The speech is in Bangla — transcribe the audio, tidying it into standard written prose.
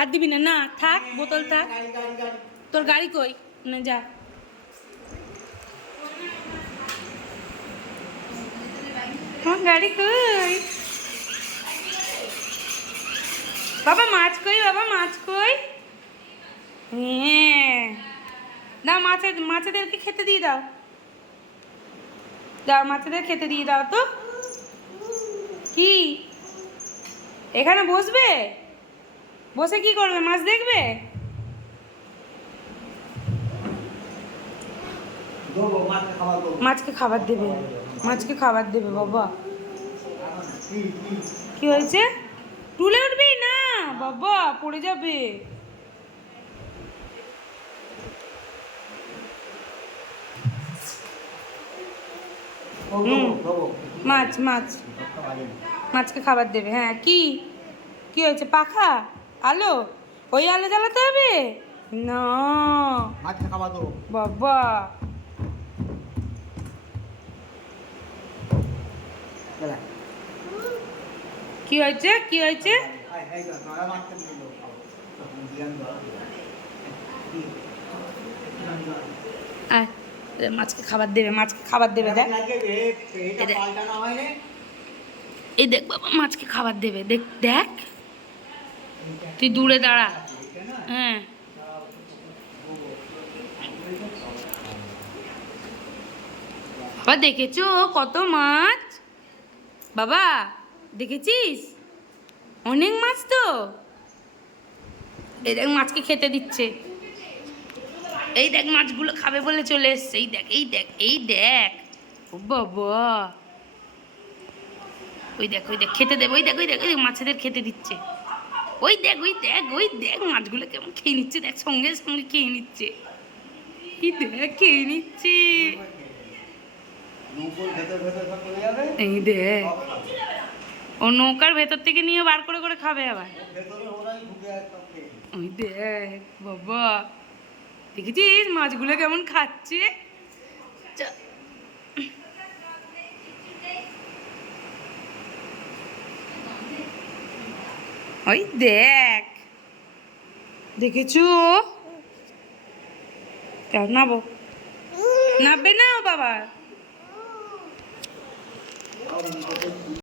হাত দিবি না, না থাক, বোতল থাক। তোর গাড়ি কই? না যা। আমার গাড়ি কই? বাবা মাছ কই? বাবা মাছ কই? হ্যাঁ, দাও মাছেদেরকে খেতে দিয়ে দাও। দাও মাছেদের খেতে দিয়ে দাও তো। কি এখানে বসবে? বসে কি করবে? মাছ দেখবে? মাছকে খাবার দেবে, মাছকে খাবার দেবে বাবা। কি হয়েছে? তুলে উঠবি না বাবা, পড়ে যাবে। মাছ মাছ মাছকে খাবার দেবে। হ্যাঁ, কি কি হয়েছে? পাখা, আলো, ওই আলো জ্বালাতে হবে না বাবা। কি হয়েছে? কি হয়েছে? মাছকে খাবার দেবে, মাছকে খাবার দেবে। দেখ এই দেখ বাবা, মাছকে খাবার দেবে। দেখ দেখ, তুই দূরে দাঁড়া। হ্যাঁ, বাবা দেখেছো কত মাছ? বাবা দেখেছিস? অনেক মাছ তো। এই দেখ মাছকে খেতে দিচ্ছে। এই দেখ মাছগুলো খাবে বলে চলে এসছে। এই দেখ, এই দেখ, এই দেখ। ও বাবা, ওই দেখ, ওই দেখ খেতে দেবে। ওই দেখ, ওই দেখ, ওই মাছেদের খেতে দিচ্ছে। ওই দেখ, ওই দেখ, ওই দেখ মাছগুলো কেমন খেয়ে নিচ্ছে। দেখ সঙ্গে সঙ্গে খেয়ে নিচ্ছে। এই দেখ খেয়ে নিচ্ছে। এই দেখ, ও নৌকার ভেতর থেকে নিয়ে বার করে করে খাবে আবার। ওই দেখ বাবা, দেখেছিস মাছগুলো কেমন খাচ্ছে? ওই দেখ, দেখেছো? নাবো, নাববে না বাবা।